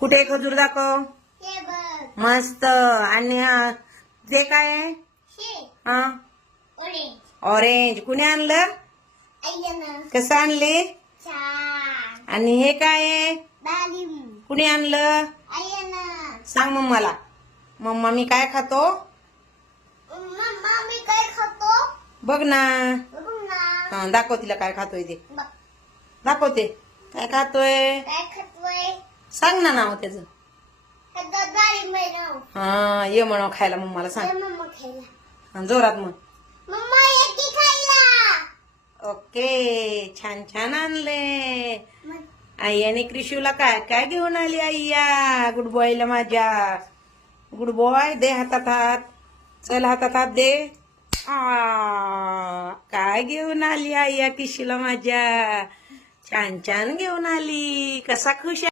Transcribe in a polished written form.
कुठे आहे खजूर दाखव. हे बघ. मस्त. आणि ते काय आहे. हे हा ऑरेंज. ऑरेंज. कुणी आणलं. आईनं. कसं आणले. छान. आणि हे काय आहे. डाळिंब. कुणी आणलं. आईनं. सांग मम्माला. मम्मा मी काय खातो. मम्मा मी काय खातो. बघ ना. बघ ना. हा दाखव तिला काय खातोय ते. बघ. दाखवते काय खातोय. काय खातोय. सांग ना नाव त्याचं. त्याचं डाळिंब आहे ना. हा ये म्हणा खायला मम्माला सांग. ये मम्मा खायला. हा, जोरात म्हण. मम्मा येते खायला. ओके. छान छान आणले. मग आई आणि क्रिशूला काय काय घेऊन आली आईया. गुड बॉयला माझ्या. Good boy. दे हातात हात. चल हातात हात दे. काय घेऊन आली आईया किशीला माझ्या. छान छान घेऊन आली. कसा खुश आहे.